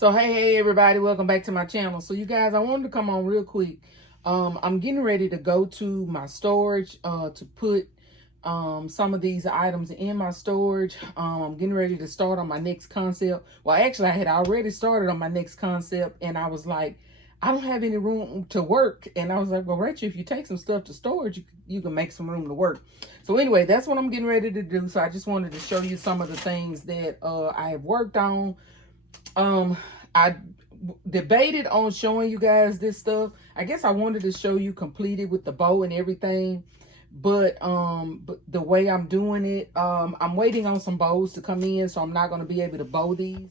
So hey everybody, welcome back to my channel. So you guys, I wanted to come on real quick. I'm getting ready to go to my storage to put some of these items in my storage. I'm getting ready to start on my next concept. Well, actually I had already started on my next concept, and I was like, I don't have any room to work. And I was like, well, Rachel, if you take some stuff to storage, you can make some room to work. So anyway, that's what I'm getting ready to do. So I just wanted to show you some of the things that I have worked on. I debated on showing you guys this stuff. I guess I wanted to show you completed with the bow and everything, but the way I'm doing it, I'm waiting on some bows to come in, so I'm not going to be able to bow these.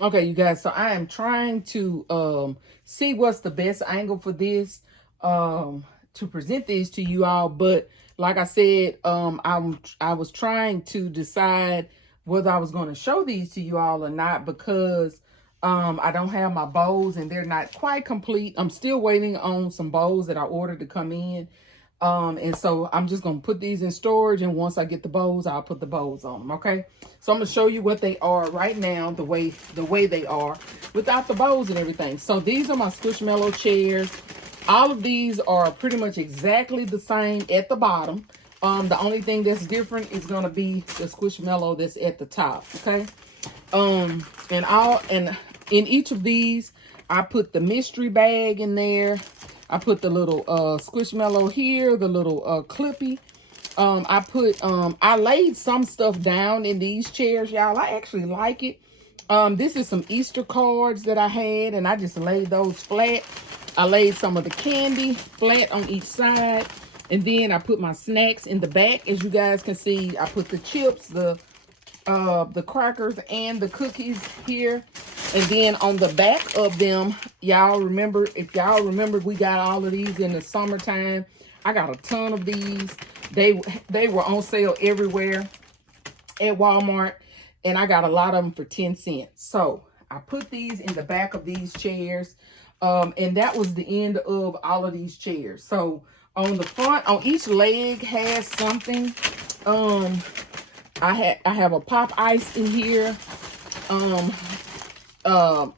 Okay, you guys, so I am trying to see what's the best angle for this to present these to you all. But like I said, I was trying to decide whether I was going to show these to you all or not, because I don't have my bows and they're not quite complete. I'm still waiting on some bows that I ordered to come in. And so I'm just going to put these in storage, and once I get the bows, I'll put the bows on them. Okay. So I'm going to show you what they are right now, the way they are without the bows and everything. So these are my Squishmallow chairs. All of these are pretty much exactly the same at the bottom. The only thing that's different is going to be the Squishmallow that's at the top. Okay. And in each of these, I put the mystery bag in there. I put the little Squishmallow here, the little clippy. I laid some stuff down in these chairs, y'all. I actually like it. This is some Easter cards that I had, and I just laid those flat. I laid some of the candy flat on each side, and then I put my snacks in the back. As you guys can see, I put the chips, the crackers, and the cookies here. And then on the back of them, y'all remember, if y'all remember, we got all of these in the summertime. I got a ton of these. They were on sale everywhere at Walmart, and I got a lot of them for 10 cents. So I put these in the back of these chairs, and that was the end of all of these chairs. So on the front, on each leg has something. I have a pop ice in here.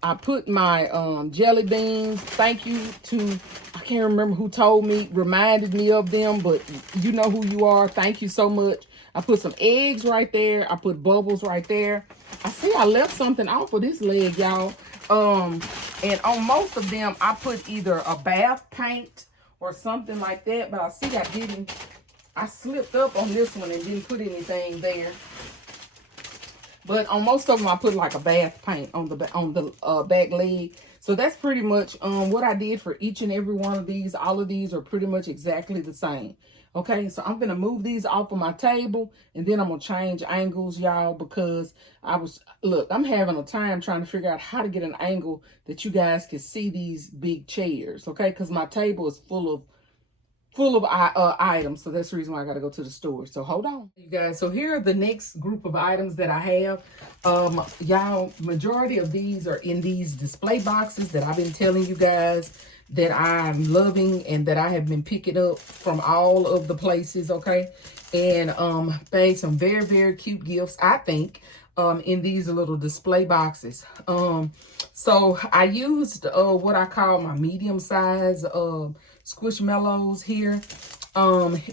I put my jelly beans. Thank you to, I can't remember who told me, reminded me of them, but you know who you are. Thank you so much. I put some eggs right there. I put bubbles right there. I see I left something off of this leg, y'all. And on most of them, I put either a bath paint or something like that, but I see I slipped up on this one and didn't put anything there. But on most of them, I put like a bath paint on the back leg. So that's pretty much what I did for each and every one of these. All of these are pretty much exactly the same. Okay, so I'm going to move these off of my table, and then I'm going to change angles, y'all, because I'm having a time trying to figure out how to get an angle that you guys can see these big chairs, okay? Because my table is full of items, so that's the reason why I got to go to the store. So hold on, you guys. So here are the next group of items that I have. Y'all, majority of these are in these display boxes that I've been telling you guys that I'm loving and that I have been picking up from all of the places, okay? And made some very, very cute gifts, I think, in these little display boxes. So I used what I call my medium size Squishmallows here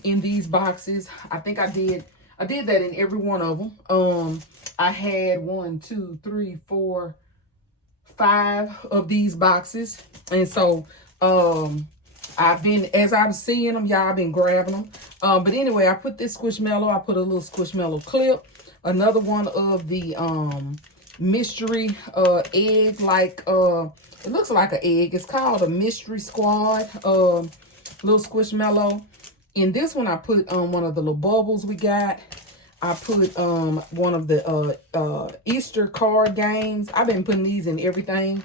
in these boxes. I think I did that in every one of them. I had 1, 2, 3, 4, 5 of these boxes, and so as I'm seeing them, y'all, I've been grabbing them. But anyway, I put this Squishmallow. I put a little Squishmallow clip, another one of the mystery egg, like it looks like an egg. It's called a Mystery Squad little Squishmallow. In this one, I put one of the little bubbles we got. I put one of the Easter card games. I've been putting these in everything,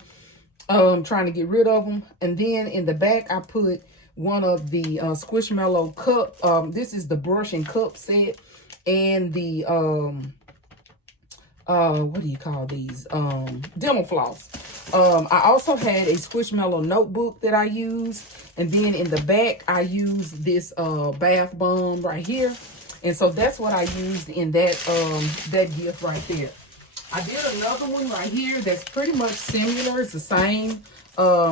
trying to get rid of them. And then in the back, I put one of the Squishmallow cup. This is the brush and cup set, and the what do you call these? Dental floss. I also had a Squishmallow notebook that I used, and then in the back I used this bath bomb right here, and so that's what I used in that that gift right there. I did another one right here that's pretty much similar. It's the same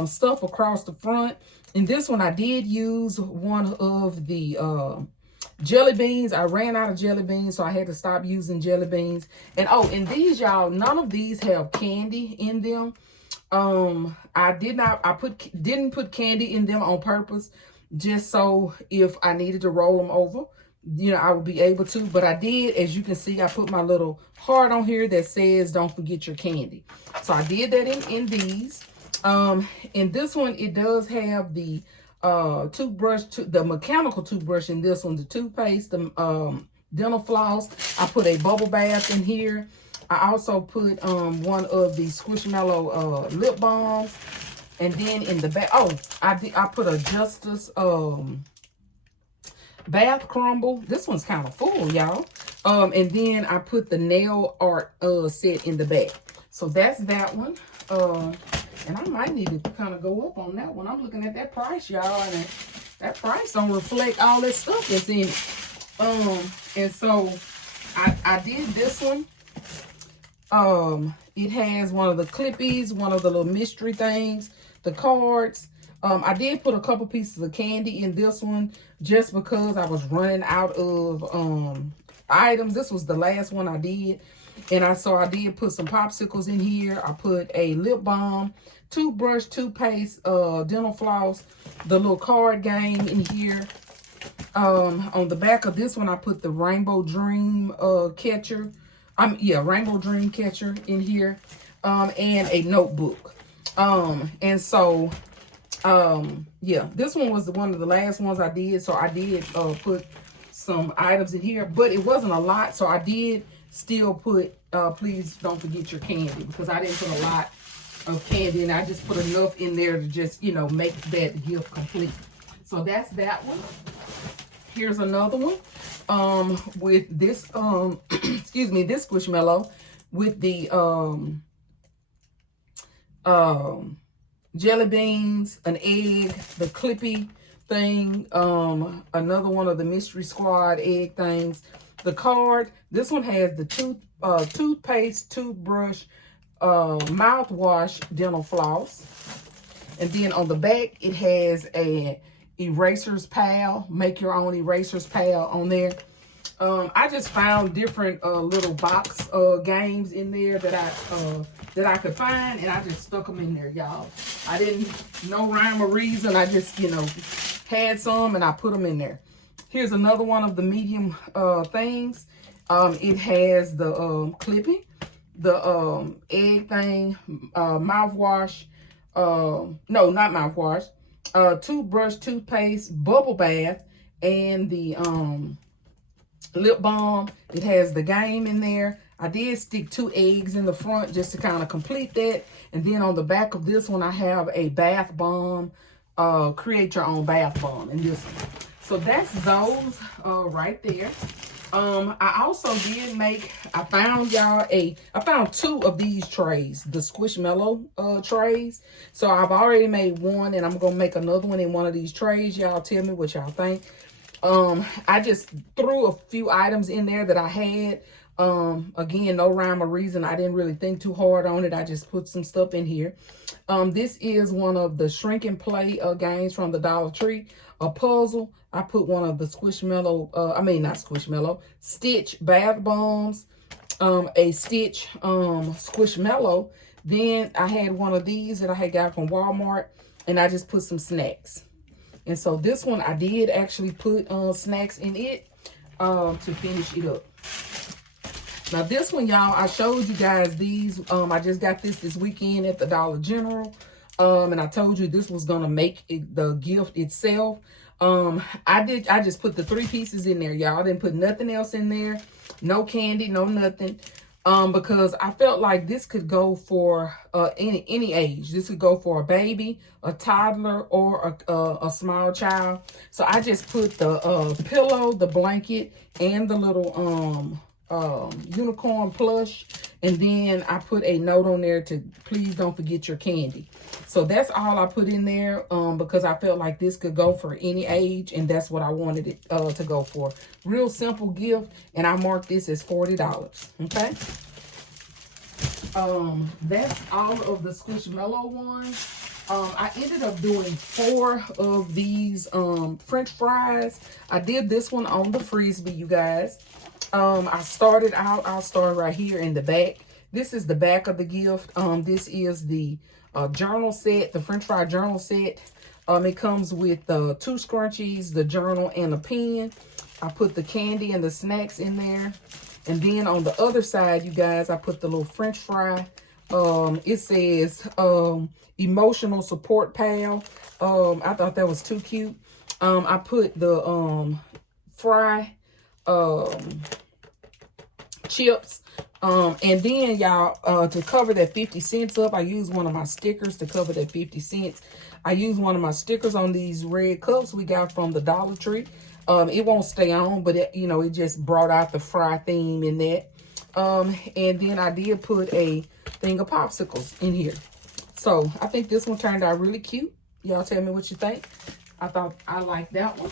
stuff across the front. And this one I did use one of the jelly beans. I ran out of jelly beans, so I had to stop using jelly beans. And oh, and these, y'all, none of these have candy in them. I didn't put candy in them on purpose, just so if I needed to roll them over, you know, I would be able to. But I did, as you can see, I put my little heart on here that says don't forget your candy. So I did that in these. In this one, it does have the toothbrush, the mechanical toothbrush in this one, the toothpaste, the dental floss. I put a bubble bath in here. I also put one of the Squishmallow lip balms. And then in the back, oh, I put a Justice bath crumble. This one's kind of full, y'all. And then I put the nail art set in the back. So that's that one. And I might need to kind of go up on that one. I'm looking at that price, y'all, and that price don't reflect all that stuff that's in it. And so I did this one. It has one of the clippies, one of the little mystery things, the cards. I did put a couple pieces of candy in this one just because I was running out of items. This was the last one I did. And so I did put some popsicles in here. I put a lip balm, toothbrush, toothpaste, dental floss, the little card game in here. On the back of this one, I put the Rainbow Dream catcher. Rainbow Dream catcher in here. And a notebook. And so, yeah, this one was one of the last ones I did. So I did put some items in here, but it wasn't a lot. So I did still put, please don't forget your candy, because I didn't put a lot of candy, and I just put enough in there to just, you know, make that gift complete. So that's that one. Here's another one with this, excuse me, this Squishmallow with the jelly beans, an egg, the clippy thing, another one of the Mystery Squad egg things, the card. This one has the toothpaste, toothbrush, mouthwash, dental floss. And then on the back, it has a Eraser's Pal, make your own Eraser's Pal on there. I just found different little box games in there that I could find, and I just stuck them in there, y'all. I didn't, no rhyme or reason. I just, you know, had some and I put them in there. Here's another one of the medium things. It has the clipping, the egg thing, mouthwash, no, not mouthwash, toothbrush, toothpaste, bubble bath, and the lip balm. It has the game in there. I did stick 2 eggs in the front just to kind of complete that. And then on the back of this one, I have a bath bomb, create your own bath bomb in this one. So that's those right there. I also did make, I found 2 of these trays, the Squishmellow trays. So I've already made one, and I'm going to make another one in one of these trays. Y'all tell me what y'all think. I just threw a few items in there that I had. Again, no rhyme or reason. I didn't really think too hard on it. I just put some stuff in here. This is one of the shrink and play games from the Dollar Tree. A puzzle. I put one of the Squishmallow, Stitch bath bombs, a Stitch Squishmallow. Then I had one of these that I had got from Walmart, and I just put some snacks. And so this one, I did actually put snacks in it to finish it up. Now this one, y'all, I showed you guys these. I just got this weekend at the Dollar General. And I told you this was going to make it, the gift itself. I just put the 3 pieces in there, y'all. I didn't put nothing else in there. No candy, no nothing. Because I felt like this could go for any age. This could go for a baby, a toddler, or a small child. So I just put the pillow, the blanket, and the little unicorn plush. And then I put a note on there to please don't forget your candy. So that's all I put in there because I felt like this could go for any age, and that's what I wanted it to go for. Real simple gift, and I marked this as $40, okay? That's all of the Squishmallow ones. I ended up doing 4 of these French fries. I did this one on the Frisbee, you guys. I started out, I'll start right here in the back. This is the back of the gift. This is the journal set, the French fry journal set. It comes with 2 scrunchies, the journal, and a pen. I put the candy and the snacks in there. And then on the other side, you guys, I put the little French fry. It says emotional support pal. I thought that was too cute. I put the fry chips. And then y'all, to cover that 50 cents up, I used one of my stickers to cover that 50 cents. I used one of my stickers on these red cups we got from the Dollar Tree. It won't stay on, but it, you know, it just brought out the fry theme in that. And then I did put a thing of popsicles in here. So I think this one turned out really cute. Y'all tell me what you think. I thought I liked that one.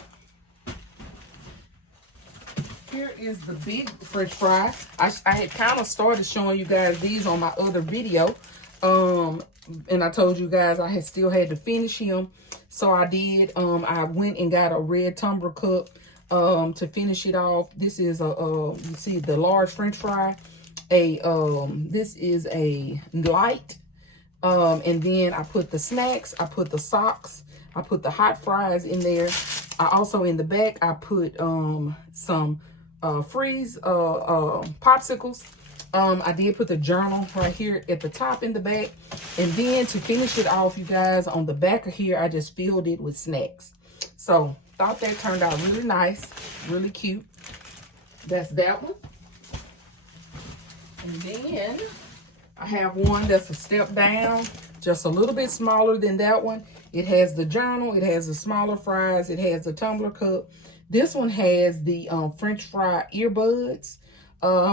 Here is the big French fry. I had kind of started showing you guys these on my other video. And I told you guys I still had to finish him. So I did. I went and got a red tumbler cup to finish it off. This is a you see the large French fry. This is a light. And then I put the snacks, I put the socks, I put the hot fries in there. I also in the back I put some freeze popsicles. I did put the journal right here at the top in the back. And then to finish it off, you guys, on the back of here, I just filled it with snacks. So thought that turned out really nice, really cute. That's that one. And then I have one that's a step down, just a little bit smaller than that one. It has the journal, it has the smaller fries, it has the tumbler cup. This one has the French fry earbuds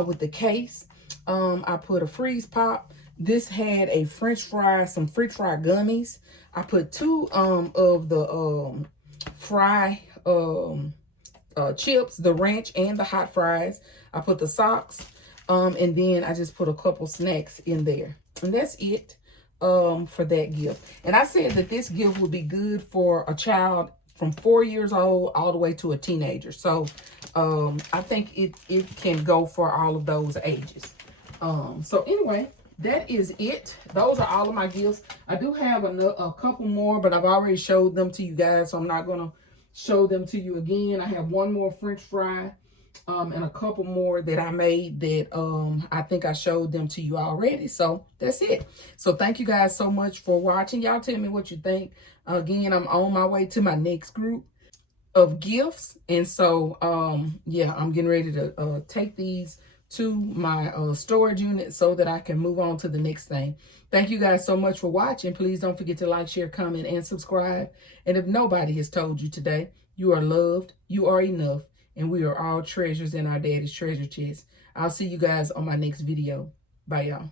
with the case. I put a freeze pop. This had a French fry, some French fry gummies. I put 2 of the fry chips, the ranch and the hot fries. I put the socks. And then I just put a couple snacks in there. And that's it for that gift. And I said that this gift would be good for a child from 4 years old all the way to a teenager. So I think it can go for all of those ages. So anyway, that is it. Those are all of my gifts. I do have a couple more, but I've already showed them to you guys, so I'm not going to show them to you again. I have one more French fry. And a couple more that I made that I think I showed them to you already. So that's it. So thank you guys so much for watching. Y'all tell me what you think. Again, I'm on my way to my next group of gifts. And so, yeah, I'm getting ready to take these to my storage unit so that I can move on to the next thing. Thank you guys so much for watching. Please don't forget to like, share, comment, and subscribe. And if nobody has told you today, you are loved, you are enough, and we are all treasures in our daddy's treasure chest. I'll see you guys on my next video. Bye, y'all.